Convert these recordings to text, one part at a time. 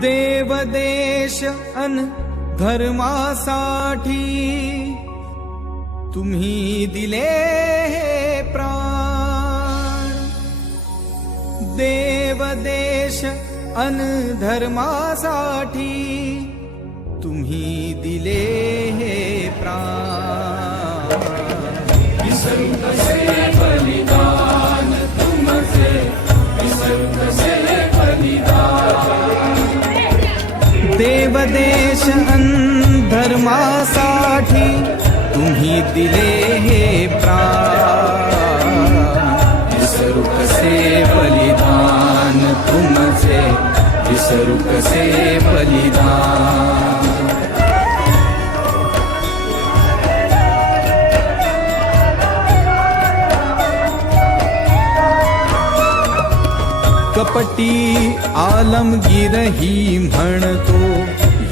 देवदेश अन धर्मासाठी तुम्ही दिले हे प्राण। देवदेश अन धर्मासाठी तुम्ही दिले हे प्राण। विसरू कसे बलिदान तुमचे, विसरू कसे बलिदान। देवदेश अन धर्मासाठी तुम्ही दिले हे प्राण। विसरू कसे बलिदान तुमचे, विसरू कसे बलिदान। कपटी आलमगीरही म्हणतो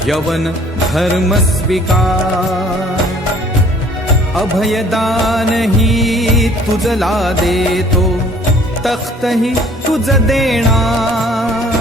यवन धर्म स्वीकार। अभयदानही तुझला देतो, तख्तही तुझ देणार।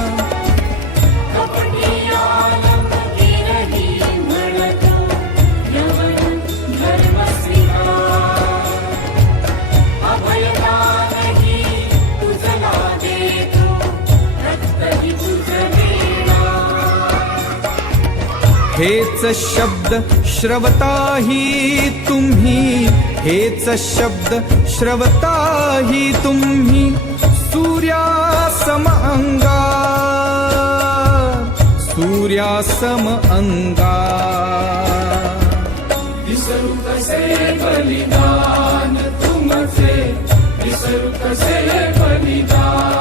हेच शब्द श्रवताही तुम्ही, हेच शब्द श्रवताही तुम्ही सूर्यासम अंगार, सूर्यासम अंगार। विसरू कसे बलिदान तुमचे, विसरू कसे बलिदान।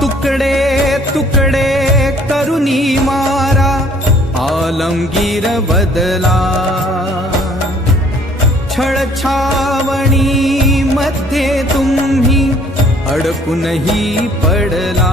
तुकडे तुकडे करुनी मारा, आलमगीर बदला। छळछावणी मध्ये तुम्ही अडकूनही पडला।